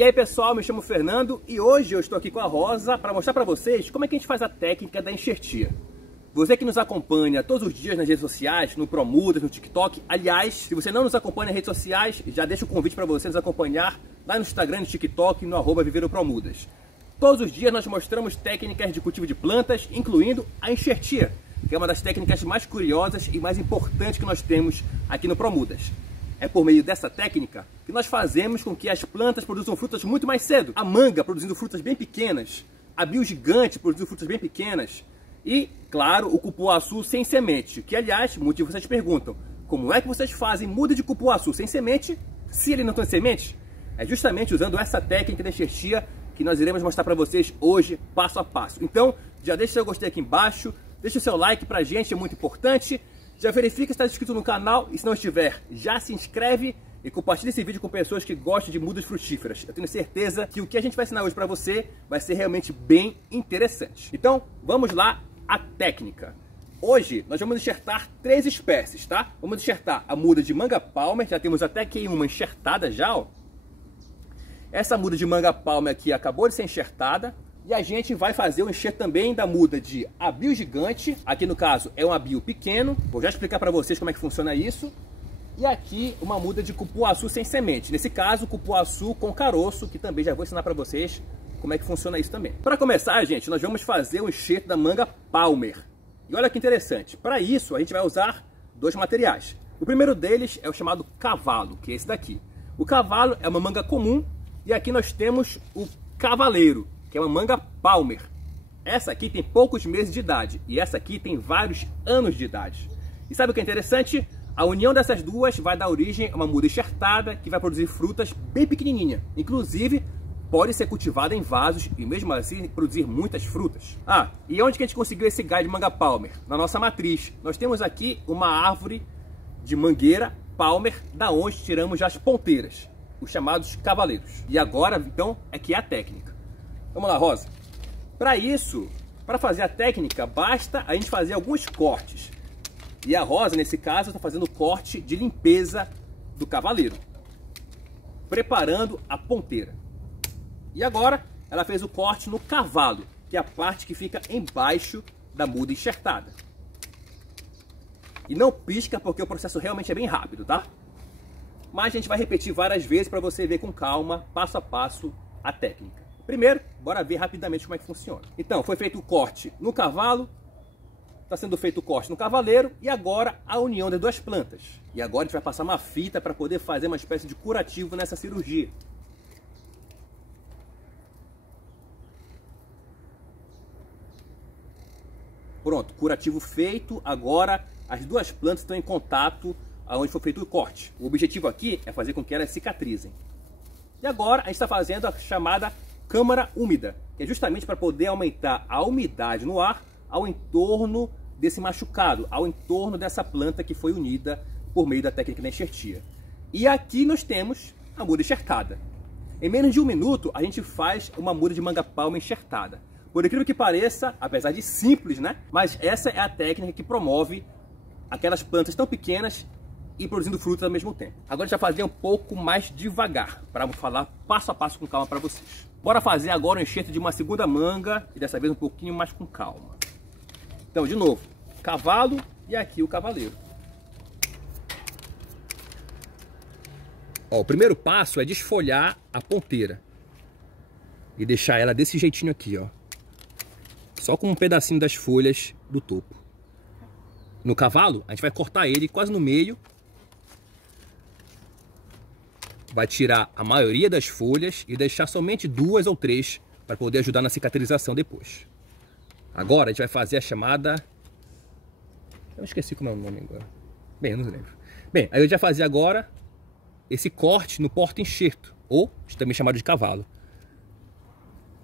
E aí pessoal, me chamo Fernando e hoje eu estou aqui com a Rosa para mostrar para vocês como é que a gente faz a técnica da enxertia. Você que nos acompanha todos os dias nas redes sociais, no Promudas, no TikTok. Aliás, se você não nos acompanha nas redes sociais, já deixo o convite para você nos acompanhar lá no Instagram, no TikTok, no @ViverOPromudas. Todos os dias nós mostramos técnicas de cultivo de plantas, incluindo a enxertia, que é uma das técnicas mais curiosas e mais importantes que nós temos aqui no Promudas. É por meio dessa técnica que nós fazemos com que as plantas produzam frutas muito mais cedo. A manga produzindo frutas bem pequenas, a bio-gigante produzindo frutas bem pequenas e, claro, o cupuaçu sem semente, que aliás, muitos de vocês perguntam, como é que vocês fazem muda de cupuaçu sem semente se ele não tem semente? É justamente usando essa técnica da enxertia que nós iremos mostrar para vocês hoje, passo a passo. Então, já deixa seu gostei aqui embaixo, deixa o seu like pra gente, é muito importante. Já verifica se está inscrito no canal e se não estiver, já se inscreve e compartilha esse vídeo com pessoas que gostam de mudas frutíferas. Eu tenho certeza que o que a gente vai ensinar hoje para você vai ser realmente bem interessante. Então, vamos lá, a técnica. Hoje nós vamos enxertar 3 espécies, tá? Vamos enxertar a muda de manga palmer, já temos até aqui uma enxertada já, ó. Essa muda de manga palmer aqui acabou de ser enxertada. E a gente vai fazer o enxerto também da muda de abio gigante. Aqui no caso é um abio pequeno. Vou já explicar para vocês como é que funciona isso. E aqui uma muda de cupuaçu sem semente. Nesse caso, cupuaçu com caroço, que também já vou ensinar para vocês como é que funciona isso também. Para começar, gente, nós vamos fazer o enxerto da manga palmer. E olha que interessante. Para isso, a gente vai usar 2 materiais. O primeiro deles é o chamado cavalo, que é esse daqui. O cavalo é uma manga comum. E aqui nós temos o cavaleiro, que é uma manga palmer. Essa aqui tem poucos meses de idade e essa aqui tem vários anos de idade. E sabe o que é interessante? A união dessas duas vai dar origem a uma muda enxertada que vai produzir frutas bem pequenininha. Inclusive, pode ser cultivada em vasos e mesmo assim produzir muitas frutas. Ah, e onde que a gente conseguiu esse galho de manga palmer? Na nossa matriz. Nós temos aqui uma árvore de mangueira palmer, da onde tiramos já as ponteiras, os chamados cavaleiros. E agora, então, é que é a técnica. Vamos lá, Rosa. Para isso, para fazer a técnica, basta a gente fazer alguns cortes. E a Rosa, nesse caso, está fazendo o corte de limpeza do cavaleiro, preparando a ponteira. E agora, ela fez o corte no cavalo, que é a parte que fica embaixo da muda enxertada. E não pisca, porque o processo realmente é bem rápido, tá? Mas a gente vai repetir várias vezes para você ver com calma, passo a passo, a técnica. Primeiro, bora ver rapidamente como é que funciona. Então, foi feito o corte no cavalo, está sendo feito o corte no cavaleiro e agora a união das 2 plantas. E agora a gente vai passar uma fita para poder fazer uma espécie de curativo nessa cirurgia. Pronto, curativo feito, agora as 2 plantas estão em contato aonde foi feito o corte. O objetivo aqui é fazer com que elas cicatrizem. E agora a gente está fazendo a chamada câmara úmida, que é justamente para poder aumentar a umidade no ar ao entorno desse machucado, ao entorno dessa planta que foi unida por meio da técnica da enxertia. E aqui nós temos a muda enxertada. Em menos de 1 minuto a gente faz uma muda de manga palmer enxertada. Por incrível que pareça, apesar de simples, né? Mas essa é a técnica que promove aquelas plantas tão pequenas e produzindo frutas ao mesmo tempo. Agora a gente vai fazer um pouco mais devagar, para falar passo a passo com calma para vocês. Bora fazer agora o enxerto de uma segunda manga, e dessa vez um pouquinho mais com calma. Então, de novo, cavalo e aqui o cavaleiro. Ó, o primeiro passo é desfolhar a ponteira e deixar ela desse jeitinho aqui, ó. Só com um pedacinho das folhas do topo. No cavalo, a gente vai cortar ele quase no meio. Vai tirar a maioria das folhas e deixar somente 2 ou 3 para poder ajudar na cicatrização depois. Agora a gente vai fazer a chamada... Eu esqueci como é o nome agora. Bem, eu não lembro. Bem, aí eu já fazia agora esse corte no porta-enxerto, ou também chamado de cavalo.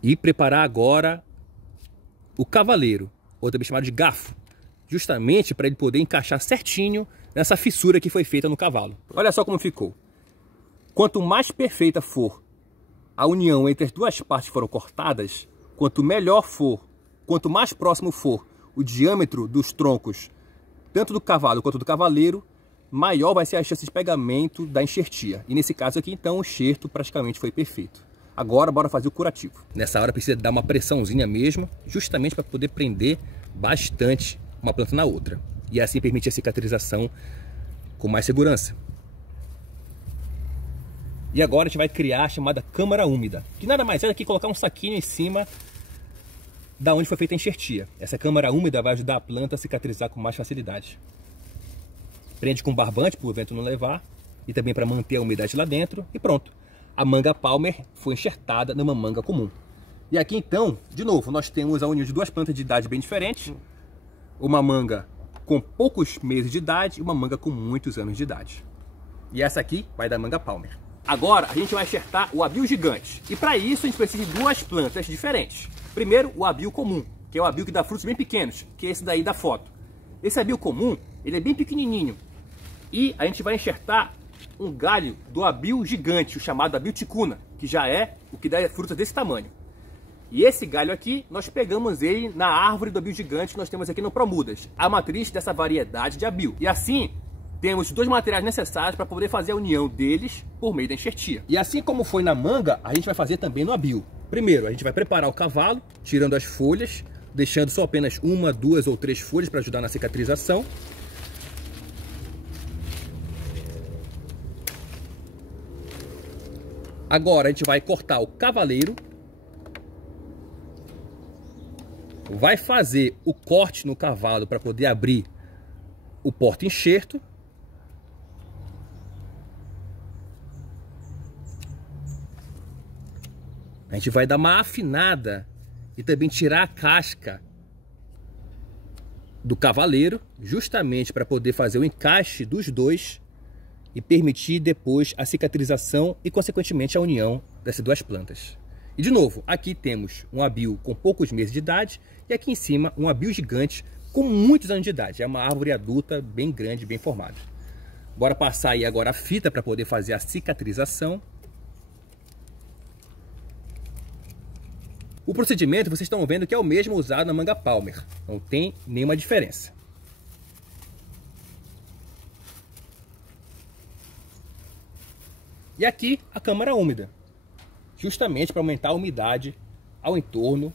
E preparar agora o cavaleiro, ou também chamado de gafo, justamente para ele poder encaixar certinho nessa fissura que foi feita no cavalo. Olha só como ficou. Quanto mais perfeita for a união entre as 2 partes que foram cortadas, quanto melhor for, quanto mais próximo for o diâmetro dos troncos, tanto do cavalo quanto do cavaleiro, maior vai ser a chance de pegamento da enxertia. E nesse caso aqui, então, o enxerto praticamente foi perfeito. Agora bora fazer o curativo. Nessa hora precisa dar uma pressãozinha mesmo, justamente para poder prender bastante uma planta na outra. E assim permitir a cicatrização com mais segurança. E agora a gente vai criar a chamada câmara úmida, que nada mais é do que colocar um saquinho em cima da onde foi feita a enxertia. Essa câmara úmida vai ajudar a planta a cicatrizar com mais facilidade. Prende com barbante para o vento não levar e também para manter a umidade lá dentro e pronto. A manga Palmer foi enxertada numa manga comum. E aqui então, de novo, nós temos a união de duas plantas de idade bem diferentes. Uma manga com poucos meses de idade e uma manga com muitos anos de idade. E essa aqui vai da manga Palmer. Agora a gente vai enxertar o abio gigante. E para isso a gente precisa de duas plantas diferentes. Primeiro, o abio comum, que é o abio que dá frutos bem pequenos, que é esse daí da foto. Esse abio comum, ele é bem pequenininho. E a gente vai enxertar um galho do abio gigante, o chamado abio ticuna, que já é o que dá frutas desse tamanho. E esse galho aqui, nós pegamos ele na árvore do abio gigante que nós temos aqui no Promudas, a matriz dessa variedade de abio. E assim, temos dois materiais necessários para poder fazer a união deles por meio da enxertia. E assim como foi na manga, a gente vai fazer também no abio. Primeiro, a gente vai preparar o cavalo, tirando as folhas, deixando só apenas uma, duas ou três folhas para ajudar na cicatrização. Agora a gente vai cortar o cavaleiro, vai fazer o corte no cavalo para poder abrir o porta-enxerto. A gente vai dar uma afinada e também tirar a casca do cavaleiro, justamente para poder fazer o encaixe dos dois e permitir depois a cicatrização e, consequentemente, a união dessas duas plantas. E, de novo, aqui temos um abio com poucos meses de idade e aqui em cima um abio gigante com muitos anos de idade. É uma árvore adulta bem grande, bem formada. Bora passar aí agora a fita para poder fazer a cicatrização. O procedimento vocês estão vendo que é o mesmo usado na manga Palmer, não tem nenhuma diferença. E aqui a câmara úmida, justamente para aumentar a umidade ao entorno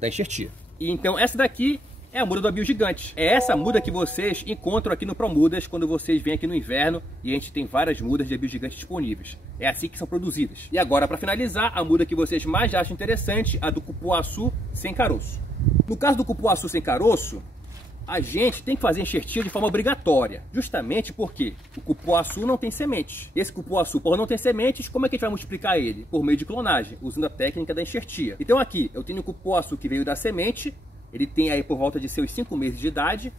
da enxertia. E então essa daqui é a muda do abio gigante. É essa muda que vocês encontram aqui no Promudas quando vocês vêm aqui no inverno e a gente tem várias mudas de abio gigante disponíveis. É assim que são produzidas. E agora, para finalizar, a muda que vocês mais acham interessante, a do cupuaçu sem caroço. No caso do cupuaçu sem caroço, a gente tem que fazer enxertia de forma obrigatória, justamente porque o cupuaçu não tem sementes. Esse cupuaçu, por não ter sementes, como é que a gente vai multiplicar ele? Por meio de clonagem, usando a técnica da enxertia. Então aqui, eu tenho o cupuaçu que veio da semente, ele tem aí por volta de seus 5 meses de idade,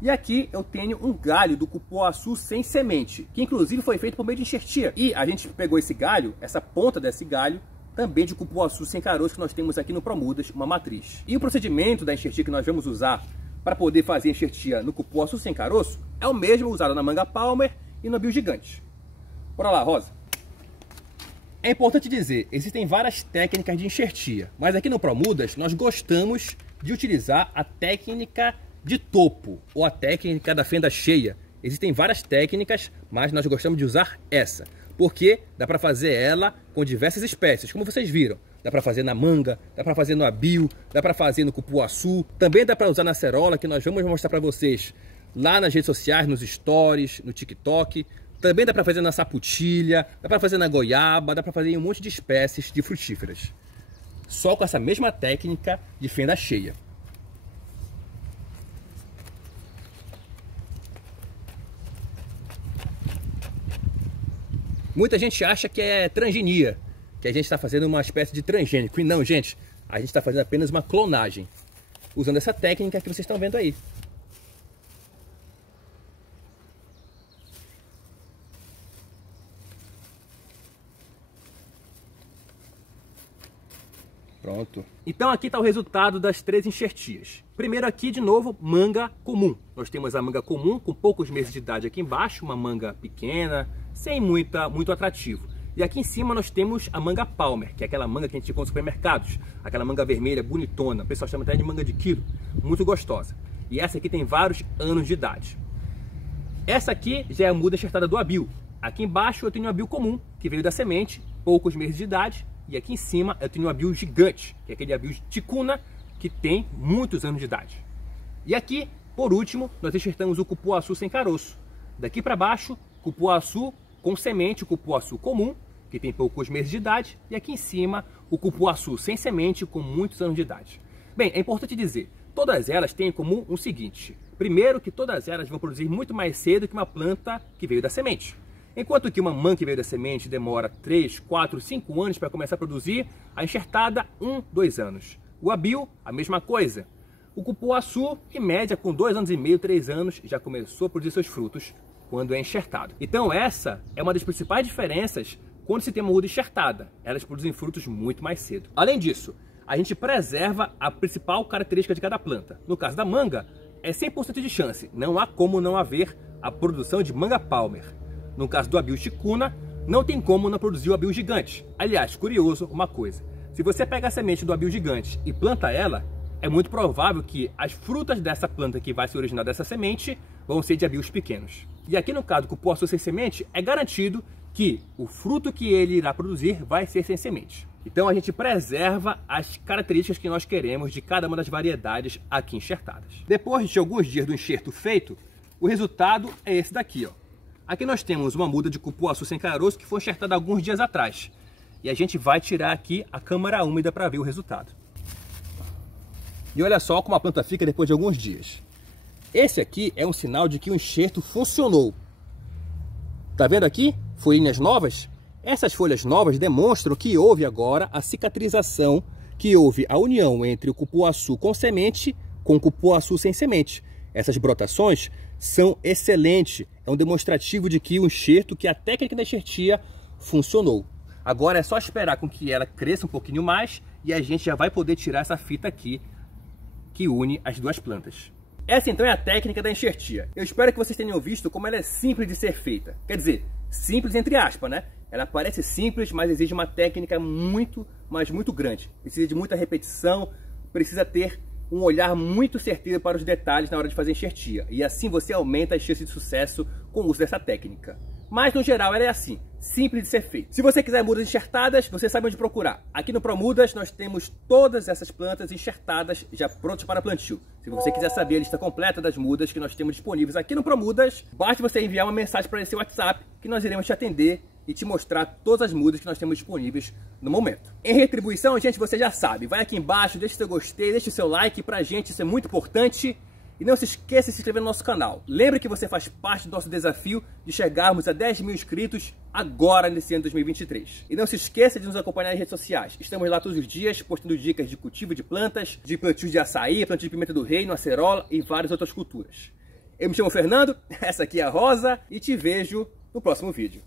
e aqui eu tenho um galho do cupuaçu sem semente, que inclusive foi feito por meio de enxertia. E a gente pegou esse galho, essa ponta desse galho, também de cupuaçu sem caroço que nós temos aqui no Promudas, uma matriz. E o procedimento da enxertia que nós vamos usar para poder fazer enxertia no cupuaçu sem caroço é o mesmo usado na manga Palmer e no abio gigante. Bora lá, Rosa. É importante dizer, existem várias técnicas de enxertia, mas aqui no Promudas nós gostamos de utilizar a técnica de topo ou a técnica da fenda cheia. Existem várias técnicas, mas nós gostamos de usar essa, porque dá para fazer ela com diversas espécies, como vocês viram. Dá para fazer na manga, dá para fazer no abio, dá para fazer no cupuaçu, também dá para usar na acerola, que nós vamos mostrar para vocês lá nas redes sociais, nos stories, no TikTok. Também dá para fazer na saputilha, dá para fazer na goiaba, dá para fazer em um monte de espécies de frutíferas. Só com essa mesma técnica de fenda cheia. Muita gente acha que é transgenia, que a gente está fazendo uma espécie de transgênico. E não, gente, a gente está fazendo apenas uma clonagem, usando essa técnica que vocês estão vendo aí. Pronto. Então aqui está o resultado das 3 enxertias. Primeiro aqui, de novo, manga comum. Nós temos a manga comum com poucos meses de idade aqui embaixo, uma manga pequena, sem muito atrativo. E aqui em cima nós temos a manga Palmer, que é aquela manga que a gente compra nos supermercados. Aquela manga vermelha, bonitona. O pessoal chama até de manga de quilo. Muito gostosa. E essa aqui tem vários anos de idade. Essa aqui já é a muda enxertada do abio. Aqui embaixo eu tenho um abio comum, que veio da semente poucos meses de idade. E aqui em cima eu tenho um abio gigante, que é aquele abio ticuna que tem muitos anos de idade. E aqui, por último, nós enxertamos o cupuaçu sem caroço. Daqui para baixo, cupuaçu com semente, o cupuaçu comum, que tem poucos meses de idade. E aqui em cima, o cupuaçu sem semente, com muitos anos de idade. Bem, é importante dizer, todas elas têm em comum o seguinte. Primeiro, que todas elas vão produzir muito mais cedo que uma planta que veio da semente. Enquanto que uma manga que veio da semente demora 3, 4, 5 anos para começar a produzir, a enxertada 1, 2 anos. O abio, a mesma coisa. O cupuaçu, em média, com 2 anos e meio, 3 anos, já começou a produzir seus frutos quando é enxertado. Então essa é uma das principais diferenças quando se tem uma muda enxertada. Elas produzem frutos muito mais cedo. Além disso, a gente preserva a principal característica de cada planta. No caso da manga, é 100% de chance. Não há como não haver a produção de manga palmer. No caso do abio ticuna, não tem como não produzir o abio gigante. Aliás, curioso uma coisa. Se você pega a semente do abio gigante e planta ela, é muito provável que as frutas dessa planta que vai se originar dessa semente vão ser de abios pequenos. E aqui no caso do cupuaçu sem semente, é garantido que o fruto que ele irá produzir vai ser sem semente. Então a gente preserva as características que nós queremos de cada uma das variedades aqui enxertadas. Depois de alguns dias do enxerto feito, o resultado é esse daqui, ó. Aqui nós temos uma muda de cupuaçu sem caroço que foi enxertada alguns dias atrás. E a gente vai tirar aqui a câmara úmida para ver o resultado. E olha só como a planta fica depois de alguns dias. Esse aqui é um sinal de que o enxerto funcionou. Tá vendo aqui? Folhinhas novas? Essas folhas novas demonstram que houve agora a cicatrização, que houve a união entre o cupuaçu com semente com o cupuaçu sem semente. Essas brotações são excelentes. É um demonstrativo de que o enxerto, que a técnica da enxertia funcionou. Agora é só esperar com que ela cresça um pouquinho mais e a gente já vai poder tirar essa fita aqui que une as duas plantas. Essa então é a técnica da enxertia. Eu espero que vocês tenham visto como ela é simples de ser feita. Quer dizer, simples entre aspas, né? Ela parece simples, mas exige uma técnica muito, mas muito grande. Precisa de muita repetição, precisa ter um olhar muito certeiro para os detalhes na hora de fazer enxertia. E assim você aumenta as chances de sucesso com o uso dessa técnica. Mas no geral ela é assim, simples de ser feita. Se você quiser mudas enxertadas, você sabe onde procurar. Aqui no ProMudas nós temos todas essas plantas enxertadas já prontas para plantio. Se você quiser saber a lista completa das mudas que nós temos disponíveis aqui no ProMudas, basta você enviar uma mensagem para esse WhatsApp que nós iremos te atender e te mostrar todas as mudas que nós temos disponíveis no momento. Em retribuição, gente, você já sabe, vai aqui embaixo, deixa seu gostei, deixa seu like, pra gente isso é muito importante. E não se esqueça de se inscrever no nosso canal. Lembre que você faz parte do nosso desafio de chegarmos a 10 mil inscritos agora nesse ano de 2023. E não se esqueça de nos acompanhar nas redes sociais. Estamos lá todos os dias postando dicas de cultivo de plantas, de plantio de açaí, plantio de pimenta do reino, acerola e várias outras culturas. Eu me chamo Fernando, essa aqui é a Rosa e te vejo no próximo vídeo.